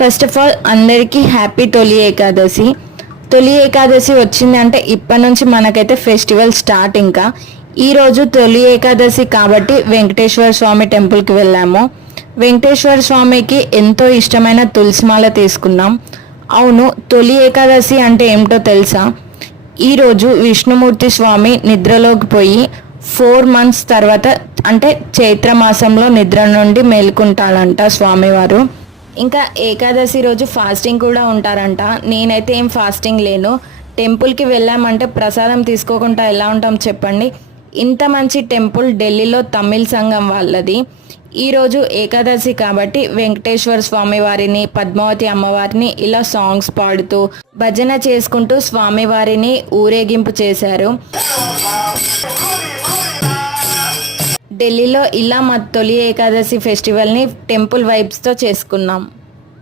First of all అందరికీ happy తొలి ఏకాదశి. తొలి ఏకాదశి వచ్చింది అంటే ఇప్పటి నుంచి మనకైతే ఫెస్టివల్ స్టార్ట్. ఇంకా ఈరోజు తొలి ఏకాదశి కాబట్టి వెంకటేశ్వర స్వామి టెంపుల్కి వెళ్ళాము. వెంకటేశ్వర స్వామికి ఎంతో ఇష్టమైన తులసిమాల తీసుకున్నాం. అవును, తొలి ఏకాదశి అంటే ఏమిటో తెలుసా? ఈరోజు విష్ణుమూర్తి స్వామి నిద్రలోకి పోయి 4 months తర్వాత అంటే చైత్రమాసంలో నిద్ర నుండి మేల్కుంటారంట స్వామివారు. ఇంకా ఏకాదశి రోజు ఫాస్టింగ్ కూడా ఉంటారంట. నేనైతే ఏం ఫాస్టింగ్ లేను. టెంపుల్కి వెళ్ళామంటే ప్రసాదం తీసుకోకుండా ఎలా ఉంటాం చెప్పండి. ఇంత మంచి టెంపుల్ ఢిల్లీలో తమిళ్ సంఘం వాళ్ళది. ఈరోజు ఏకాదశి కాబట్టి వెంకటేశ్వర స్వామి వారిని, పద్మావతి అమ్మవారిని ఇలా సాంగ్స్ పాడుతూ భజన చేసుకుంటూ స్వామివారిని ఊరేగింపు చేశారు. ఢిల్లీలో ఇలా మా తొలి ఏకాదశి ఫెస్టివల్ని టెంపుల్ వైబ్స్తో చేసుకున్నాం.